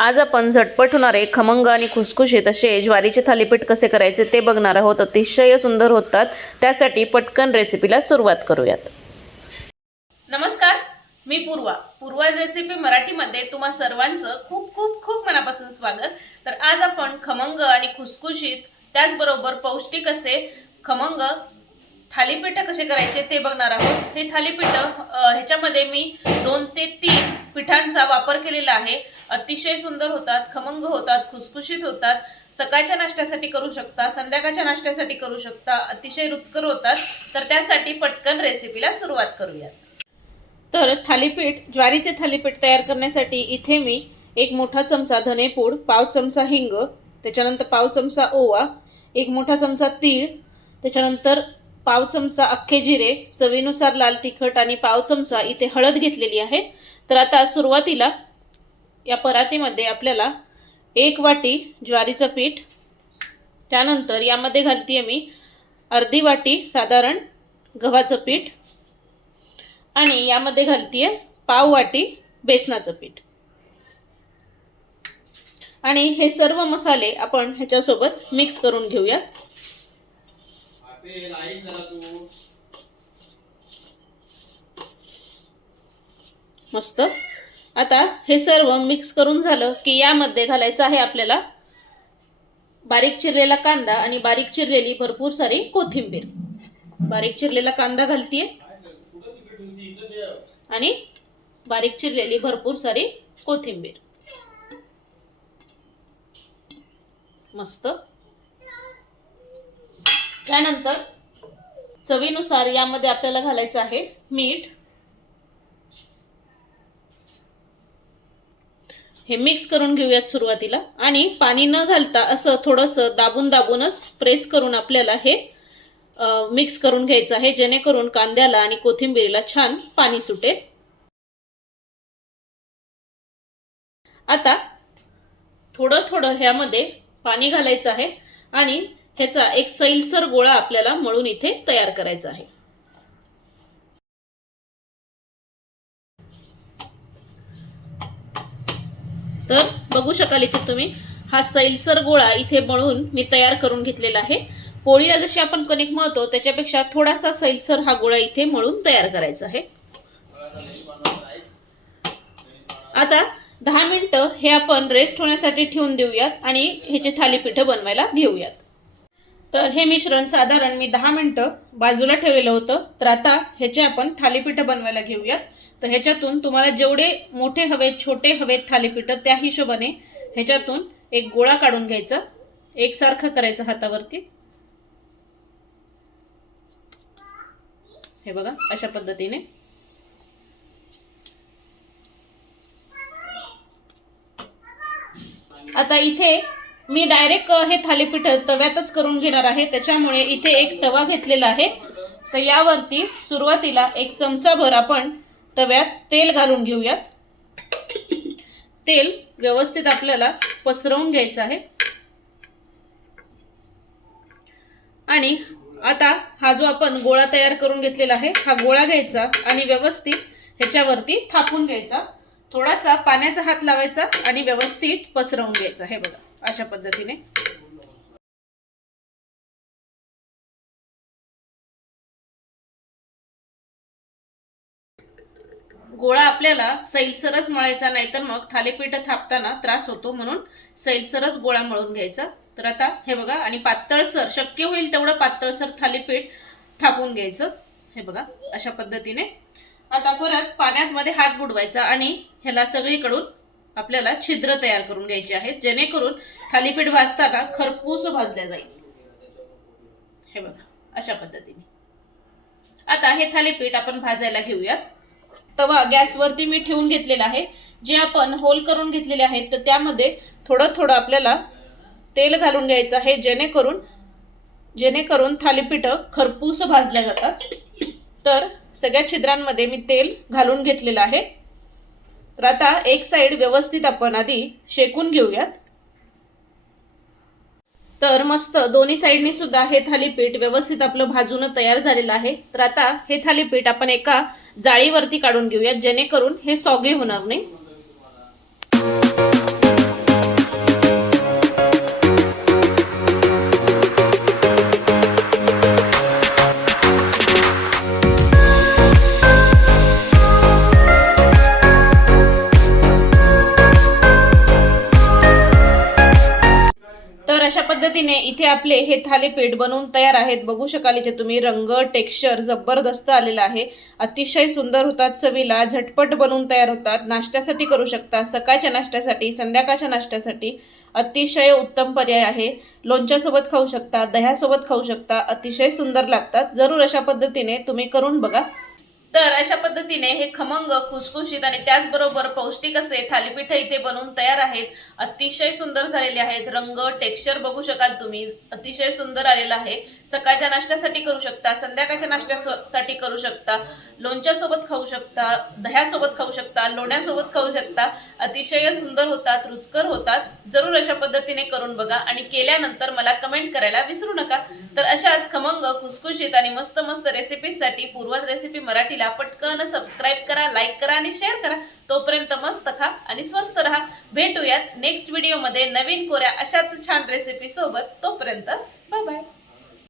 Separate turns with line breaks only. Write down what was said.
आज आपण झटपट होणारे खमंग आणि खुसखुशीत असे ज्वारीचे थालीपीठ कसे करायचे ते बघणार आहोत. अतिशय सुंदर होतात. त्यासाठी पटकन रेसिपीला सुरुवात करूयात. नमस्कार मी पूर्वा. पूर्वा रेसिपी मराठीमध्ये तुम्हा सर्वांचं खूप खूप खूप मनापासून स्वागत. तर आज आपण खमंग आणि खुसखुशीत त्याचबरोबर पौष्टिक असे खमंग थालीपीठ कसे करायचे ते बघणार आहोत. हे थालीपीठ ह्याच्यामध्ये मी दोन ते तीन पिठांचा वापर केलेला आहे. अतिशय सुंदर होतात खमंग होतात खुसखुशीत होतात. सकाळच्या नाश्त्यासाठी करू शकता संध्याकाळच्या नाश्त्यासाठी करू शकता. अतिशय रुचकर होतात. तर त्यासाठी पटकन रेसिपीला सुरुवात करूयात. तर थालीपीठ ज्वारीचे थालीपीठ तयार करण्यासाठी इथे मी एक मोठा चमचा धनेपूड पाव चमचा हिंग त्याच्यानंतर पाव चमचा ओवा एक मोठा चमचा तीळ त्याच्यानंतर पाव चमचा अख्खे जिरे चवीनुसार लाल तिखट आणि पाव चमचा इथे हळद घेतलेली आहे. तर आता सुरुवातीला या परातीमध्ये आपल्याला एक वाटी ज्वारीचं पीठ त्यानंतर यामध्ये घालते मी अर्धी वाटी साधारण गव्हाचं पीठ आणि यामध्ये घालतीये पाव वाटी बेसनाचं पीठ. आणि हे सर्व मसाले आपण ह्याच्यासोबत मिक्स करून घेऊयात. मस्त. आता हे सर्व मिक्स करून झालं की यामध्ये घालायचं आहे आपल्याला बारीक चिरलेला कांदा आणि बारीक चिरलेली भरपूर सारी कोथिंबीर. बारीक चिरलेला कांदा घालतीये. आणि बारीक चिरलेली भरपूर सारी कोथिंबीर. मस्त. त्यानंतर चवीनुसार यामध्ये आपल्याला घालायचं आहे मीठ. हे मिक्स करून घेऊयात सुरुवातीला. आणि पाणी न घालता असं थोडंसं दाबून दाबूनच प्रेस करून आपल्याला हे मिक्स करून घ्यायचं आहे. जेणेकरून कांद्याला आणि कोथिंबीरीला छान पाणी सुटेल. आता थोडं थोडं ह्यामध्ये पाणी घालायचं आहे. आणि ह्याचा एक सैलसर गोळा आपल्याला मळून इथे तयार करायचा आहे. तर बघू शकाल इथे तुम्ही हा सैलसर गोळा इथे मळून मी तयार करून घेतलेला आहे. पोळीला जशी आपण कणिक मळतो त्याच्यापेक्षा थोडासा सैलसर हा गोळा इथे मळून तयार करायचा आहे. आता दहा मिनिटं हे आपण रेस्ट होण्यासाठी ठेवून देऊयात आणि ह्याचे थालीपीठं बनवायला घेऊयात. तर हे मिश्रण साधारण मी दहा मिनटं बाजूला ठेवलेलं होतं. तर आता ह्याचे आपण थालीपीठं बनवायला घेऊयात. तर ह्याच्यातून तुम्हाला जेवढे मोठे हवेत छोटे हवेत थालीपीठं त्या हिशोबाने ह्याच्यातून एक गोळा काढून घ्यायचा. एकसारखा करायचा हातावरती. हे बघा अशा पद्धतीने. आता इथे मी डायरेक्ट हे थालीपीठ तव्यातच करून घेणार आहे. त्याच्यामुळे इथे एक तवा घेतलेला आहे. तर यावरती सुरुवातीला एक चमचाभर आपण तव्यात तेल घालून घेऊयात. तेल व्यवस्थित आपल्याला पसरवून घ्यायचं आहे. आणि आता हा जो आपण गोळा तयार करून घेतलेला आहे हा गोळा घ्यायचा आणि व्यवस्थित ह्याच्यावरती थापून घ्यायचा. थोडासा पाण्याचा हात लावायचा आणि व्यवस्थित पसरवून घ्यायचा. हे बघा. अशा पद्धतीने. गोळा आपल्याला सैलसरच मळायचा नाही तर मग थालीपीठ थापताना त्रास होतो म्हणून सैलसरच गोळा मळून घ्यायचा. तर आता हे बघा आणि पातळसर शक्य होईल तेवढं पातळसर थालीपीठ थापून घ्यायचं. हे बघा अशा पद्धतीने. आता परत पाण्यात मध्ये हात बुडवायचा आणि ह्याला सगळीकडून आपल्याला छिद्र तयार करून घ्यायचे आहेत जेणेकरून थालीपीठ भाजताना खरपूस भाजल्या जाईल. हे बघा अशा पद्धतीने. आता हे थालीपीठ आपण भाजायला घेऊयात. तवा गॅसवरती मी ठेवून घेतलेला आहे. जे आपण होल करून घेतलेले आहेत तर त्यामध्ये थोडं थोडं आपल्याला तेल घालून घ्यायचं आहे जेणेकरून जेणेकरून थालीपीठं खरपूस भाजल्या जातात. तर सगळ्या छिद्रांमध्ये मी तेल घालून घेतलेलं आहे. तर आता एक साईड व्यवस्थित आपण आधी शेकून घेऊयात. तर मस्त दोन्ही साईडनी सुद्धा हे थालीपीठ व्यवस्थित आपलं भाजून तयार झालेलं आहे. तर आता हे थालीपीठ आपण एका जाळीवरती काढून घेऊयात जेणेकरून हे सॉगे होणार नाही. पद्धतीने इथे आपले हे थालीपीठ बनवून तयार आहेत. बघू शकाल इथे तुम्ही रंग टेक्स्चर जबरदस्त आलेला आहे. अतिशय सुंदर होतात चवीला झटपट बनवून तयार होतात. नाश्त्यासाठी करू शकता. सकाळच्या नाश्त्यासाठी संध्याकाळच्या नाश्त्यासाठी अतिशय उत्तम पर्याय आहे. लोणच्यासोबत खाऊ शकता दह्यासोबत खाऊ शकता. अतिशय सुंदर लागतात. जरूर अशा पद्धतीने तुम्ही करून बघा. तर अशा पद्धतीने हे खमंग खुसखुशीत आणि त्याचबरोबर पौष्टिक असे थालीपीठ इथे बनवून तयार आहेत. अतिशय सुंदर झालेले आहेत. रंग टेक्स्चर बघू शकाल तुम्ही. अतिशय सुंदर आलेलं आहे. सकाळच्या नाश्त्यासाठी करू शकता संध्याकाळच्या नाश्त्यासाठी करू शकता लोणच्यासोबत खाऊ शकता दह्यासोबत खाऊ शकता लोण्यासोबत खाऊ शकता. अतिशय सुंदर होतात रुचकर होतात. जरूर अशा पद्धतीने करून बघा आणि केल्यानंतर मला कमेंट करायला विसरू नका. तर अशाच खमंग खुसखुशीत आणि मस्त मस्त रेसिपीजसाठी पूर्वज रेसिपी मराठी मराठीला पटकन सबस्क्राईब करा लाईक करा आणि शेअर करा. तोपर्यंत मस्त खा आणि स्वस्त राहा. भेटूयात नेक्स्ट व्हिडिओमध्ये नवीन कोऱ्या अशाच छान रेसिपी सोबत. तोपर्यंत बाय बाय